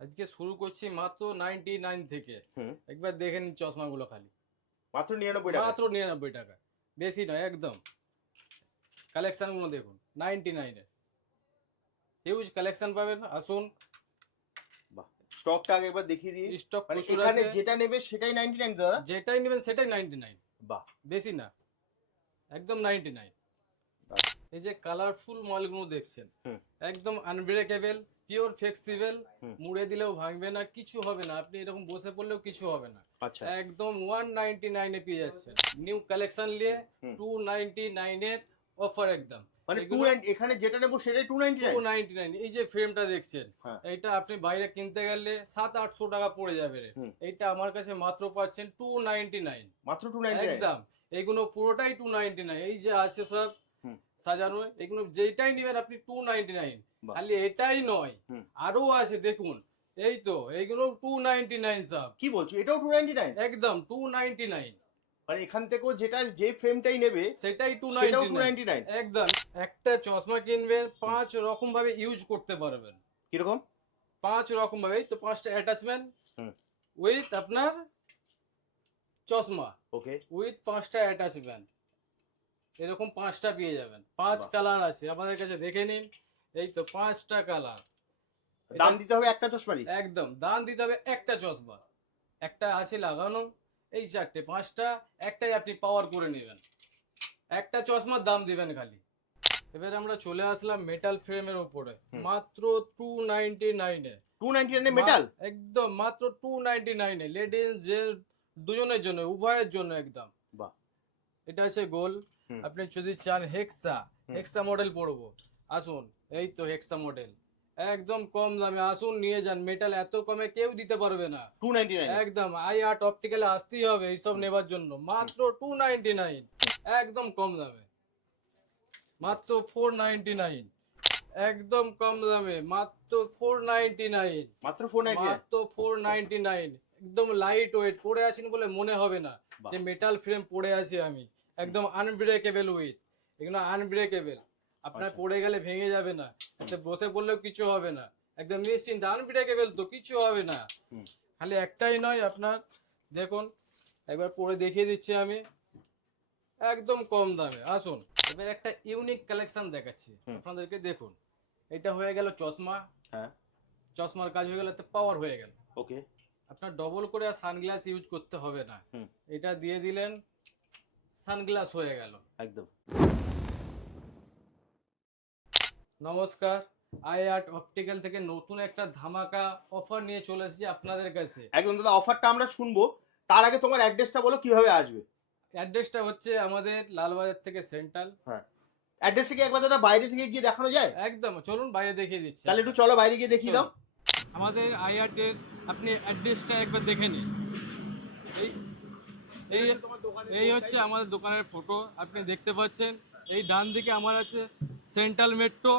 আজকে শুরু করছি মাত্র 99 থেকে। হুম। একবার দেখে নিন চশমাগুলো খালি। মাত্র 99 টাকা। মাত্র 99 টাকা, বেশি নয় একদম। কালেকশনগুলো দেখুন 99 এর হিউজ কালেকশন পাবেন, আসুন। বাহ, স্টকটা আগে একবার দেখিয়ে দিই। স্টক মানে প্রচুর এখানে আছে, যেটা নেবে সেটাই 99 দাদা? যেটাই নেবেন সেটাই 99, বাহ। বেশি না, একদম 99। বাহ। এই যে কালারফুল মালগুলো দেখছেন, হুম। একদম আনব্রেকেবল, পিওর ফ্লেক্সিবল, হুম। মুড়ে দিলেও ভাঙবে না, কিছু হবে না, আপনি এরকম বসে পড়লেও কিছু হবে না। আচ্ছা। একদম 199 এ পেয়ে যাচ্ছেন নিউ কালেকশন নিয়ে। হুম। 299 এর অফার একদম। মানে এগুলো 2 এখানে যেটা নেবো সেটাই 299? 299। এই যে ফ্রেমটা দেখছেন, হ্যাঁ। এইটা আপনি বাইরে কিনতে গেলে 700-800 টাকা পড়ে যাবে রে। হুম। এইটা আমার কাছে মাত্র পাচ্ছেন 299, মাত্র 299? একদম। এগুলো পুরোটাই 299। এই যে আছে সব হুম। সাজানো, এগুলো যেটাই নেবেন আপনি 299। বাহ। খালি এটাই নয়, হুম। আরো আছে দেখুন। এই তো এইগুলো 299 সব, কি বলছো, এটাও 299? একদম 299। মানে এখান থেকেও যেটা যে ফ্রেমটাই নেবে সেটাই সেটাও 299, 299? একদম। একটা চশমা কিনবেন 5 রকম ভাবে ইউজ করতে পারবেন, কিরকম? 5 রকম ভাবে। এই তো 5টা অ্যাটাচমেন্ট হুম। উইথ আপনার চশমা, ওকে। উইথ 5টা অ্যাটাচমেন্ট, এরকম 5টা পেয়ে যাবেন। 5 বাহ। কালার আছে আমাদের কাছে, দেখে নিন। এই তো 5টা কালার। দাম দিতে হবে একটা চশমারই? একদম দাম দিতে হবে একটা চশমা। একটা আছে লাগানো, এই 4টে 5টা, একটাই আপনি পাওয়ার করে নেবেন, একটা চশমার দাম দিবেন খালি। এবার আমরা চলে আসলাম মেটাল ফ্রেমের উপরে, হুম। মাত্র 299 এ। 299 মেটাল? একদম মাত্র 299 এ, লেডিস জেন্টস দুজনের জন্য, উভয়ের জন্য একদম। বাহ। এটা আছে গোল। হুম। আপনি যদি চান হেক্সা, হুম। হেক্সা মডেল পড়বো, আসুন। এই তো হেক্সা মডেল, একদম কম দামে, আসুন নিয়ে যান। মেটাল এত কমে কেউ দিতে পারবে না, 299? একদম। আই আর্ট অপটিক্যালে আসতেই হবে এইসব হুম। নেবার জন্য। মাত্র 299, একদম কম দামে, মাত্র 499, একদম কম দামে, মাত্র 499, মাত্র 499? মাত্র 499। একদম লাইট ওয়েট, পড়ে আছেন বলে মনে হবে না বাহ। যে মেটাল ফ্রেম পড়ে আছি আমি। একদম আনব্রেকেবল উইথ, এগুলো আনব্রেকেবল, আপনার আচ্ছা। পড়ে গেলে ভেঙে যাবে না, এতে বসে পড়লেও কিছু হবে না, একদম নিশ্চিন্ত। আনব্রেকেবল তো, কিছু হবে না। হুম। খালি একটাই নয় আপনার, দেখুন একবার পরে দেখিয়ে দিচ্ছি আমি, একদম কম দামে, আসুন। এবার একটা ইউনিক কালেকশন দেখাচ্ছি হুম। আপনাদেরকে, দেখুন। এটা হয়ে গেল চশমা, হ্যাঁ। চশমার কাজ হয়ে গেল, পাওয়ার হয়ে গেল। ওকে। আপনার ডবল করে আর সানগ্লাস ইউজ করতে হবে না, হুম। এটা দিয়ে দিলেন, সানগ্লাস হয়ে গেল। একদম। নমস্কার, আই আর্ট অপটিক্যাল থেকে নতুন একটা ধামাকা অফার নিয়ে চলে এসেছি আপনাদের কাছে। একদম দাদা, অফারটা আমরা শুনবো। তার আগে তোমার অ্যাড্রেসটা বলো, কিভাবে আসবে? অ্যাড্রেসটা হচ্ছে আমাদের লালবাজার থেকে সেন্ট্রাল। হ্যাঁ। অ্যাড্রেসটা কি একবার দাদা বাইরে থেকে গিয়ে দেখানো যায়? একদম, চলুন বাইরে দেখিয়ে দিচ্ছি। তাহলে একটু চলো বাইরে গিয়ে দেখিয়ে দাও। চলুন। আমাদের আই আর্টের আপনি অ্যাড্রেসটা একবার দেখে নিন। এই এই তোমার দোকানে এই হচ্ছে আমাদের দোকানের ফটো, আপনি দেখতে পাচ্ছেন। এই ডান দিকে আমার আছে সেন্ট্রাল মেট্রো,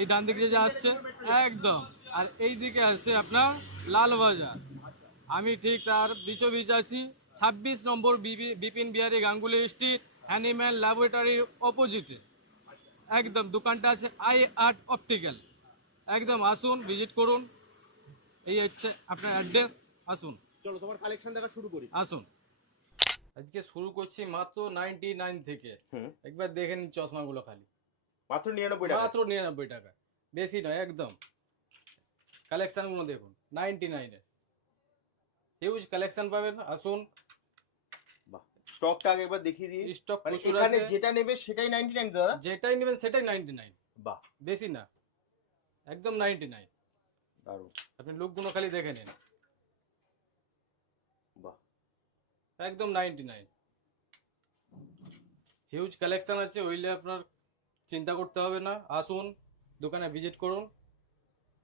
এই ডান দিকে যে আসছে, একদম। আর এই দিকে আছে আপনার লালবাজার। আমি ঠিক তার বিশ্ববিচ আছি, 26 নম্বর বিপিন বিহারী গাঙ্গুলি স্ট্রিট, অ্যানিম্যাল ল্যাবরেটরির অপোজিটে। একদম দোকানটা আছে আই আর্ট অপটিক্যাল, একদম আসুন, ভিজিট করুন। এই হচ্ছে আপনার অ্যাড্রেস, আসুন চলো তোমার কালেকশন দেখা শুরু করি। আসুন। আজকে শুরু করছি মাত্র 99 থেকে। হুম। একবার দেখে নিন চশমাগুলো খালি। মাত্র 99 টাকা। মাত্র 99 টাকা, বেশি নয় একদম। কালেকশনগুলো দেখুন 99 এর হিউজ কালেকশন পাবেন, আসুন। বাহ, স্টকটা আগে একবার দেখিয়ে দিই। স্টক মানে প্রচুর এখানে আছে, যেটা নেবে সেটাই 99 দাদা? যেটাই নেবেন সেটাই 99, বাহ, বেশি না, একদম 99। দারুণ। আপনি লুকগুলো খালি দেখে নিন, বাহ। একদম 99। হিউজ কালেকশন আছে, ওইলে আপনার চিন্তা করতে হবে না, আসুন দোকানে ভিজিট করুন।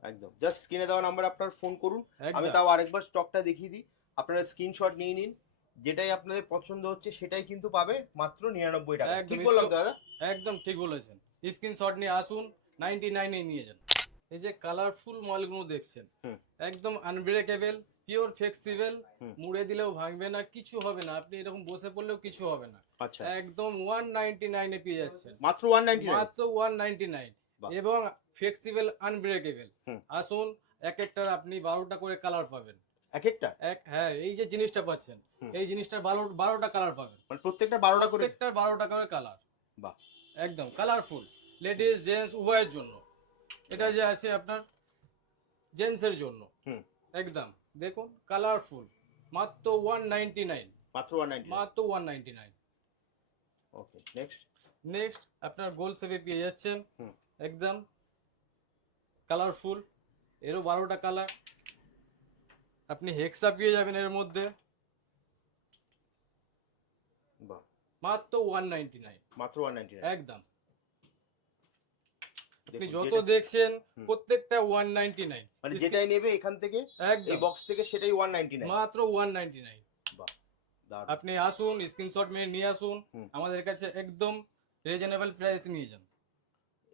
একদম জাস্ট স্ক্রিনে দেওয়া নাম্বার আপনার ফোন করুন। আমি একদম তাও আরেকবার স্টকটা দেখিয়ে দিই, আপনারা স্ক্রিনশট নিয়ে নিন। যেটাই আপনাদের পছন্দ হচ্ছে সেটাই কিন্তু পাবে মাত্র 99 টাকা। একদম ঠিক বললাম তো দাদা? একদম ঠিক বলেছেন। স্ক্রিনশট নিয়ে আসুন, 99 এ নিয়ে যান। এই যে কালারফুল মালগুলো দেখছেন, হুম। একদম আনব্রেকেবল, পিওর ফ্লেক্সিবল, হুম। মুড়ে দিলেও ভাঙবে না, কিছু হবে না, আপনি এরকম বসে পড়লেও কিছু হবে না। আচ্ছা। একদম 199 এ পেয়ে যাচ্ছেন, মাত্র 199? মাত্র 199, বাহ। এবং ফ্লেক্সিবল আনব্রেকেবল। হুম। আসুন, এক একটার আপনি 12টা করে কালার পাবেন। এক একটা হ্যাঁ, এই যে জিনিসটা পাচ্ছেন, হুম। এই জিনিসটার 12টা কালার পাবেন। মানে প্রত্যেকটা 12টা করে? প্রত্যেকটার 12টা করে কালার। বাহ। একদম কালারফুল, লেডিস জেন্টস উভয়ের জন্য। এটা যে আছে আপনার জেন্টস এর জন্য। হুম। একদম দেখুন কালারফুল, মাত্র 199, মাত্র 190? মাত্র 199। ওকে, নেক্সট। নেক্সট আপনার গোল শেপে পেয়ে যাচ্ছেন, হুম। একদম কালারফুল, এরও 12টা কালার। আপনি হেক্সা পেয়ে যাবেন এর মধ্যে, বাহ, মাত্র 199। মাত্র 199? একদম আপনি দেখুন, যত যেটা- দেখছেন হুম। প্রত্যেকটা 199, মানে যেটাই নেবে এখান থেকে, এই একদম বক্স থেকে, সেটাই 199? মাত্র 199। বাহ, দারুণ। আপনি আসুন, স্ক্রিনশট মেরে নিয়ে আসুন, হুম। আমাদের কাছে একদম রিজনেবল প্রাইস নিয়ে যান।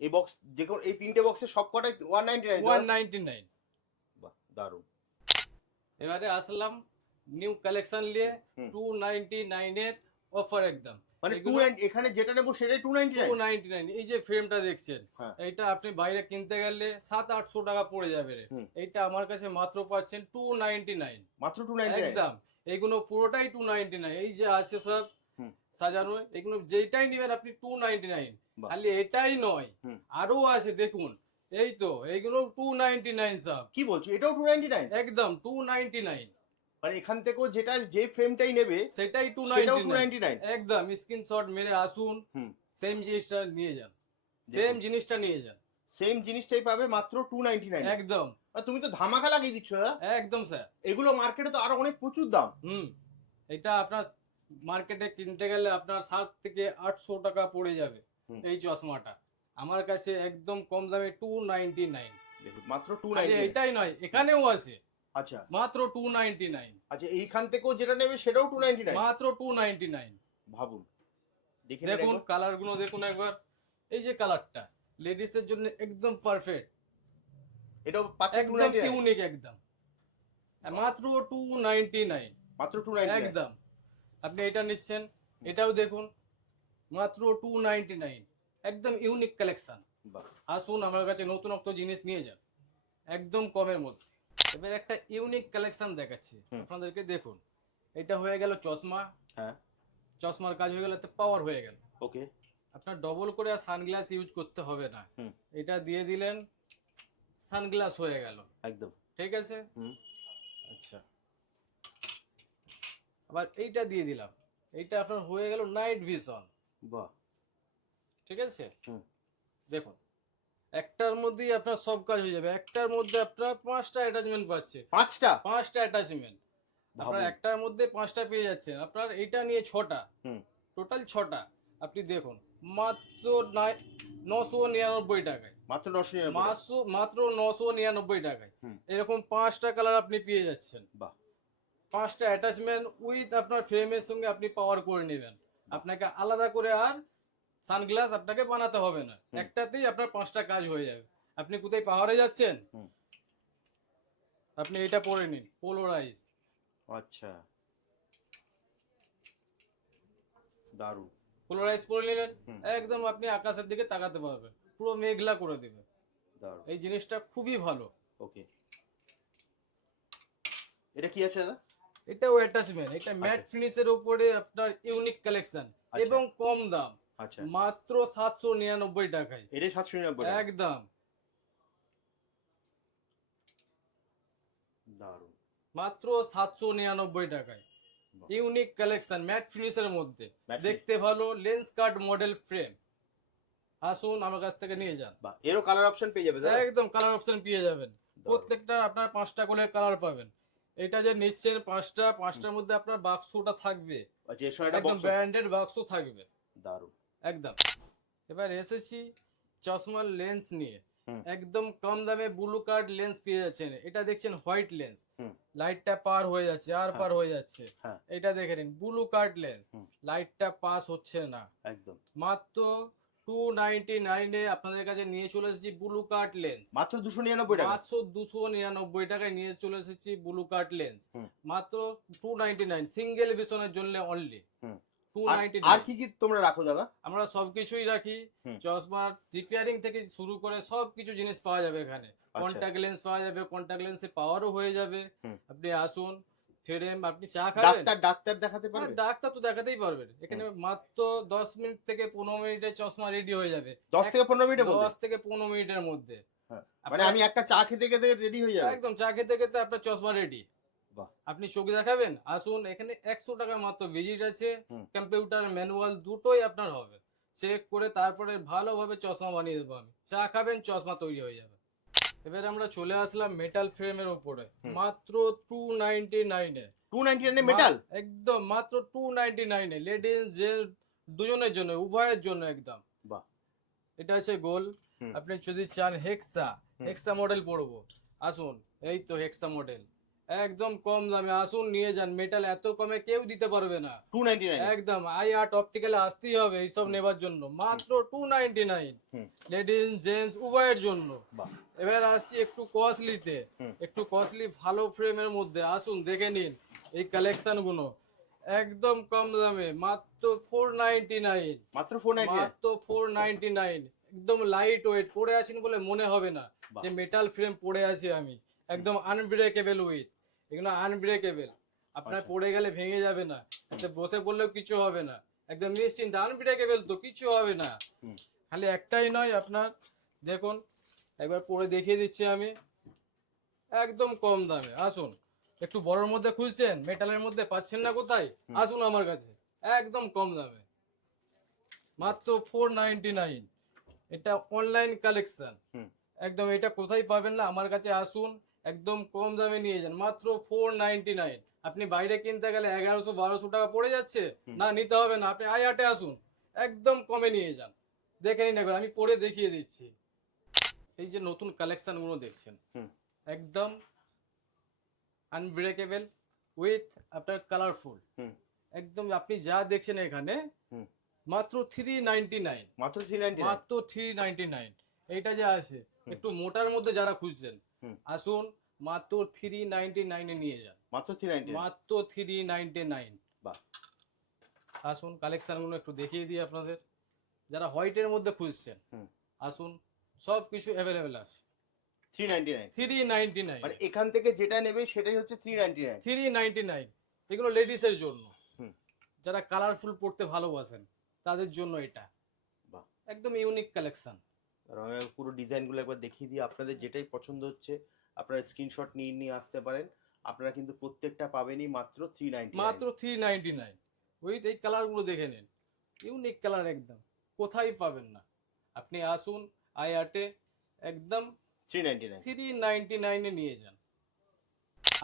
এই বক্স, যে কোনো এই 3টে বক্সের সব কটাই 199? 199। বাহ, দারুণ। এবারে আসলাম নিউ কালেকশন নিয়ে, হুম। 299 এর অফার একদম। মানে এগুলো 2 এখানে যেটা নেবো সেটাই 299? 299। এই যে ফ্রেমটা দেখছেন, হ্যাঁ। এইটা আপনি বাইরে কিনতে গেলে 700-800 টাকা পড়ে যাবে রে। হুম। এইটা আমার কাছে মাত্র পাচ্ছেন 299। মাত্র 299? একদম এইগুলো পুরোটাই 299। এই যে আছে সব হুম। সাজানো, এগুলো যেটাই নেবেন আপনি 299। বাহ। খালি এটাই নয়, হুম। আরো আছে দেখুন, এই তো এইগুলো 299 সব। কি বলছো, এটাও 299? একদম 299, মানে এখান থেকেও যেটা, যে ফ্রেমটাই নেবে সেটাই সেটাও 299। 299? একদম স্ক্রিনশট মেরে আসুন, হুম। সেম জিনিসটা নিয়ে যান, দেখুন। সেম জিনিসটা নিয়ে যান। সেম জিনিসটাই পাবে মাত্র 299? একদম আর তুমি তো ধামাকা লাগিয়ে দিচ্ছ দাদা। একদম স্যার। এগুলো মার্কেটে তো আরো অনেক প্রচুর দাম। এটা আপনার মার্কেটে কিনতে গেলে আপনার 700 থেকে 800 টাকা পড়ে যাবে। হুম। এই চশমাটা আমার কাছে একদম কম দামে 299। দেখুন, মাত্র খালি 299? এটাই নয়, এখানেও আছে আচ্ছা মাত্র 299, আচ্ছা, এইখান থেকেও যেটা নেবে সেটাও 299? মাত্র 299। ভাবুন, দেখে নিন দেখুন একবার। কালার গুলো দেখুন একবার, এই যে কালারটা লেডিস এর জন্য একদম পারফেক্ট, এটাও পাচ্ছে একদম 299? ইউনিক, একদম মাত্র 299। মাত্র 299? একদম আপনি এটা নিচ্ছেন, এটাও দেখুন মাত্র 299, একদম ইউনিক কালেকশন। বাহ, আসুন আমার কাছে নতুনত্ব জিনিস নিয়ে যান একদম কমের মধ্যে। এবার একটা ইউনিক কালেকশন দেখাচ্ছি হুম। আপনাদেরকে, দেখুন এটা হয়ে গেল চশমা, হ্যাঁ, চশমার কাজ হয়ে গেল, পাওয়ার হয়ে গেল। ওকে। আপনার ডবল করে আর সানগ্লাস ইউজ করতে হবে না, হুম। এটা দিয়ে দিলেন সানগ্লাস হয়ে গেল, একদম। ঠিক আছে। হুম। আচ্ছা, আবার এইটা দিয়ে দিলাম, এইটা আপনার হয়ে গেল নাইট ভিশন, বাহ। ঠিক আছে। হুম। দেখুন একটার মধ্যেই আপনার সব কাজ হয়ে যাবে, একটার মধ্যে আপনার 5টা অ্যাটাচমেন্ট পাচ্ছে, 5টা? 5টা অ্যাটাচমেন্ট আপনার ভাবুন। একটার মধ্যে 5টা পেয়ে যাচ্ছেন। আপনার এইটা নিয়ে 6টা, হুম। টোটাল 6টা। আপনি দেখুন মাত্র 999 টাকায়, মাত্র 999? মাত্র 999 টাকায় হুম। এরকম 5টা কালার আপনি পেয়ে যাচ্ছেন। বাহ। 5টা অ্যাটাচমেন্ট উইথ আপনার ফ্রেমের সঙ্গে আপনি পাওয়ার করে নেবেন, আপনাকে আলাদা করে আর সানগ্লাস আপনাকে বানাতে হবে না, হুম। একটাতেই আপনার 5টা কাজ হয়ে যাবে। আপনি কোথায় পাহাড়ে যাচ্ছেন, হুম। আপনি এটা পরে নিন, পোলোরাইজ। আচ্ছা, দারুণ। পোলারাইজ পরে নিলেন, হুম। একদম আপনি আকাশের দিকে তাকাতে পারবেন, পুরো মেঘলা করে দিবে। দারুণ। এই জিনিসটা খুবই ভালো। ওকে, এটা কি আছে দাদা? এটাও অ্যাটাচমেন্ট, এটা ম্যাট ফিনিশের উপরে আপনার ইউনিক কালেকশন আচ্ছা। এবং কম দাম, আচ্ছা, মাত্র 799 টাকায়। এটা 799? একদম দারুণ। মাত্র 799 টাকায় বাহ। ইউনিক কালেকশন ম্যাট ফিনিশের মধ্যে, Matte দেখতে ভালো, লেন্স কাট মডেল ফ্রেম। আসুন আমার কাছ থেকে নিয়ে যান, বাহ, এরও কালার অপশন পেয়ে যাবে দাদা? একদম কালার অপশন পেয়ে যাবেন। দারুণ। প্রত্যেকটা আপনার 5টা করে কালার পাবেন। এটা যে নিচ্ছেন 5টার মধ্যে আপনার বাক্সটা থাকবে, আচ্ছা, এর সঙ্গে একটা একদম বক্স? ব্র্যান্ডেড বাক্স থাকবে। দারুণ। একদম এবার এসেছি চশমার লেন্স নিয়ে, হুম। একদম কম দামে ব্লু কার্ড লেন্স পেয়ে যাচ্ছেন। এটা দেখছেন হোয়াইট লেন্স, হুম। লাইটটা পার হয়ে যাচ্ছে আর হ্যাঁ। পার হয়ে যাচ্ছে। হ্যাঁ। এটা দেখে নিন ব্লু কার্ড লেন্স, হুম। লাইটটা পাস হচ্ছে না। একদম। মাত্র 299 এ আপনাদের কাছে নিয়ে চলে এসেছি ব্লু কার্ড লেন্স, মাত্র 299 টাকা? মাত্র 299 টাকায় নিয়ে চলে এসেছি ব্লু কার্ড লেন্স। হুম। মাত্র 299 সিঙ্গেল ভিশনের জন্য অনলি। হুম। আর কি কি তোমরা রাখো দাদা? আমরা সবকিছুই রাখি, হুম। চশমা রিপেয়ারিং থেকে শুরু করে সবকিছু জিনিস পাওয়া যাবে এখানে। কন্টাক্ট লেন্স পাওয়া যাবে, কন্টাক্ট লেন্সের পাওয়ারও হয়ে যাবে। হুম। আপনি আসুন, ফ্রেম, আপনি চা খাবেন, ডাক্তার দেখাতে পারবে? ডাক্তার তো দেখাতেই পারবেন। এখানে মাত্র 10 মিনিট থেকে 15 মিনিটে চশমা রেডি হয়ে যাবে। 10 থেকে 15 মিনিটের মধ্যে? 10 থেকে 15 মিনিটের মধ্যে। হ্যাঁ। মানে আমি একটা চা খেতে খেতে রেডি হয়ে যাবে? একদম চা খেতে খেতে আপনার চশমা রেডি। বাহ। আপনি চোখ দেখাবেন, আসুন, এখানে 100 টাকা মাত্র ভিজিট আছে। হুম। কম্পিউটার ম্যানুয়াল দুটোই আপনার হবে। চেক করে তারপরে ভালোভাবে চশমা বানিয়ে দেবো আমি। চা খাবেন, চশমা তৈরি হয়ে যাবে। এবারে আমরা চলে আসলাম মেটাল ফ্রেমের উপরে, হুম। মাত্র 299 এ। 299 মেটাল? একদম মাত্র 299 এ, লেডিস জেন্টস দুজনের জন্য, উভয়ের জন্য একদম। বাহ। এটা আছে গোল। হুম। আপনি যদি চান হেক্সা, হুম। হেক্সা মডেল পড়বো, আসুন, এই তো হেক্সা মডেল, একদম কম দামে, আসুন নিয়ে যান। মেটাল এত কমে কেউ দিতে পারবে না। 299? একদম আই আর্ট অপটিক্যালে আসতেই হবে এইসব নেবার জন্য। মাত্র 299, হুম। লেডিস জেন্টস উভয়ের জন্য। বাহ। এবার আসছি একটু কস্টলিতে, হুম। একটু কস্টলি ভালো ফ্রেমের মধ্যে, আসুন দেখে নিন এই কালেকশন গুলো একদম কম দামে, মাত্র 499। মাত্র 499? মাত্র 499, একদম লাইট ওয়েট, পড়ে আছেন বলে মনে হবে না বাহ। যে মেটাল ফ্রেম পড়ে আছি আমি। একদম আনব্রেকেবল উইথ, এগুলো আনব্রেকেবল, আপনার আচ্ছা। পড়ে গেলে ভেঙে যাবে না, এতে বসে পড়লেও কিছু হবে না, একদম নিশ্চিন্ত, আনব্রেকেবল, তো কিছু হবে না। হুম। খালি একটাই নয়, আপনার দেখুন, একবার পরে দেখিয়ে দিচ্ছি আমি, একদম কম দামে। আসুন, একটু বড়র মধ্যে খুঁজছেন, মেটালের মধ্যে পাচ্ছেন না কোথায়, আসুন আমার কাছে, একদম কম দামে, মাত্র 499। এটা অনলাইন কালেকশন। হুম। একদম এটা কোথায় পাবেন না, আমার কাছে আসুন, একদম কম দামে নিয়ে যান, মাত্র 499। আপনি বাইরে কিনতে গেলে 1100-1200 টাকা পড়ে যাচ্ছে, হুম। না নিতে হবে না, আপনি আয়াটে আসুন, একদম কমে নিয়ে যান। দেখে নিন একবার, আমি পরে দেখিয়ে দিচ্ছি। এই যে নতুন কালেকশন গুলো দেখছেন, হুম। একদম আনব্রেকেবল উইথ আপনার কালারফুল, হুম। একদম আপনি যা দেখছেন এখানে, হুম। মাত্র 399, মাত্র 399? মাত্র 399। এইটা যে আছে একটু মোটার মধ্যে যারা খুঁজছেন, হুম। আসুন, মাত্র 399 এ নিয়ে যান, মাত্র 399? মাত্র 399। বাহ। আসুন, কালেকশন গুলো একটু দেখিয়ে দিই আপনাদের, যারা হোয়াইটের মধ্যে খুঁজছেন, হুম। আসুন, সব কিছু অ্যাভেলেবেল আছে 399? 399। মানে এখান থেকে যেটা নেবে সেটাই হচ্ছে 399? 399, এগুলো লেডিসের জন্য, হুম। যারা কালারফুল পড়তে ভালোবাসেন তাদের জন্য এটা। বাহ। একদম ইউনিক কালেকশন। আর আমি পুরো ডিজাইনগুলো একবার দেখিয়ে দিই, আপনাদের যেটাই পছন্দ হচ্ছে আপনারা স্ক্রিনশট নিয়ে আসতে পারেন। আপনারা কিন্তু প্রত্যেকটা পাবেনই মাত্র 399। মাত্র 399 উইথ এই কালারগুলো দেখে নিন, ইউনিক কালার, একদম কোথায় পাবেন না। আপনি আসুন আই আর্টে, একদম 399? 399 এ নিয়ে যান।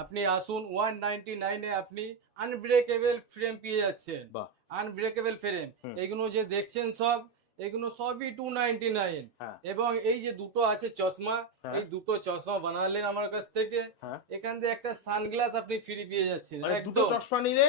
আপনি আসুন 199 এ আপনি আনব্রেকেবল ফ্রেম পেয়ে যাচ্ছেন। বাহ। আনব্রেকেবল ফ্রেম, হুম। এগুলো যে দেখছেন সব, এগুলো সবই 299। হ্যাঁ। এবং এই যে দুটো আছে চশমা, হ্যাঁ। এই দুটো চশমা বানালেন আমার কাছ থেকে, হ্যাঁ। এখান থেকে একটা সানগ্লাস আপনি ফ্রি পেয়ে যাচ্ছেন, মানে দুটো একদম চশমা নিলে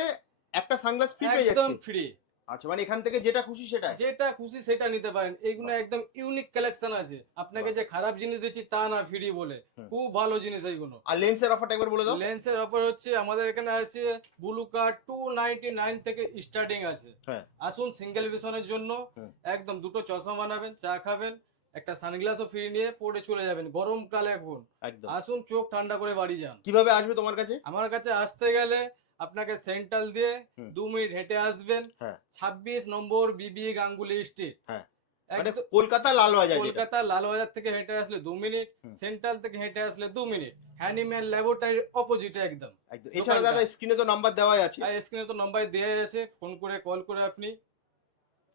একটা সানগ্লাস ফ্রি পেয়ে একদম যাচ্ছে? ফ্রি। আচ্ছা, মানে এখান থেকে যেটা খুশি সেটা? যেটা খুশি সেটা নিতে পারেন। এইগুলো একদম ইউনিক কালেকশন আছে, আপনাকে বাহ। যে খারাপ জিনিস দিচ্ছি তা না, ফ্রি বলে, হুম। খুব ভালো জিনিস এইগুলো। আর লেন্সের অফারটা একবার বলে দাও। লেন্সের অফার হচ্ছে আমাদের এখানে আছে ব্লু কার্ড 299 থেকে স্টার্টিং আছে। হ্যাঁ। আসুন সিঙ্গেল ভিশনের জন্য, হুম। একদম দুটো চশমা বানাবেন, চা খাবেন, একটা সানগ্লাসও ফ্রি নিয়ে পরে চলে যাবেন গরমকালে। এখন একদম। আসুন, চোখ ঠান্ডা করে বাড়ি যান। কিভাবে আসবে তোমার কাছে? আমার কাছে আসতে গেলে আপনাকে সেন্ট্রাল দিয়ে হুম। 2 মিনিট হেঁটে আসবেন, হ্যাঁ। 26 নম্বর বিবি গাঙ্গুলি স্ট্রিট। হ্যাঁ। মানে একদম কলকাতা লালবাজার যেটা। কলকাতা লালবাজার থেকে হেঁটে আসলে 2 মিনিট, হুম। সেন্ট্রাল থেকে হেঁটে আসলে 2 মিনিট, হ্যানিম্যান ল্যাবরেটরির অপোজিটে একদম। একদম। এছাড়া দাদা স্ক্রিনে তো নাম্বার দেওয়াই আছে, আর স্ক্রিনে তো নাম্বার দেওয়া আছে, ফোন করে কল করে আপনি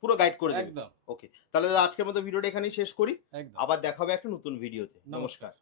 পুরো গাইড করে দেবেন। একদম। ওকে, তাহলে দাদা আজকের মতো ভিডিওটা এখানেই শেষ করি, একদম। আবার দেখা হবে একটা নতুন ভিডিওতে। নমস্কার।